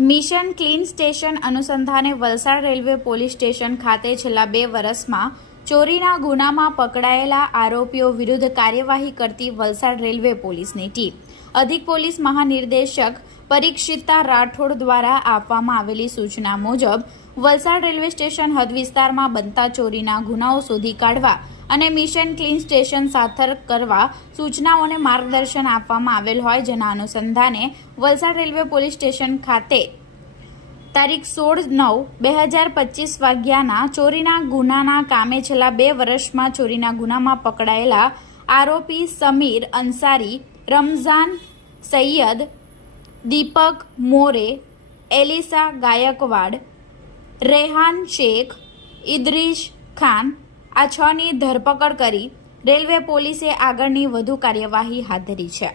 Mission clean station અનુસંધાને Valsad railway police station ખાતે છેલ્લા 2 વર્ષમાં ચોરીના ગુનામાં પકડાયેલા આરોપીઓ વિરુદ્ધ કાર્યવાહી કરતી વલસાડ રેલવે પોલીસની ટીમ અધિક પોલીસ મહાનિર્દેશક પરીક્ષિતા રાઠોડ દ્વારા આપવામાં આવેલી સૂચના મુજબ વલસાડ રેલવે સ્ટેશન હદ વિસ્તારમાં બનતા ચોરીના ગુનાઓ શોધી કાઢવા અને મિશન ક્લીન સ્ટેશન સાર્થક કરવા સૂચનાઓને માર્ગદર્શન આપવામાં આવેલ હોય, જેના અનુસંધાને વલસાડ રેલવે પોલીસ સ્ટેશન ખાતે તારીખ 16/9/2025 વાગ્યાના ચોરીના ગુનાના કામે છેલ્લા 2 વર્ષમાં ચોરીના ગુનામાં પકડાયેલા આરોપી સમીર અંસારી, રમઝાન સૈયદ, દીપક મોરે, એલિસા ગાયકવાડ, રેહાન શેખ, ઇદ્રીશ ખાન આ 6ની ધરપકડ કરી રેલવે પોલીસે આગળની વધુ કાર્યવાહી હાથ ધરી છે।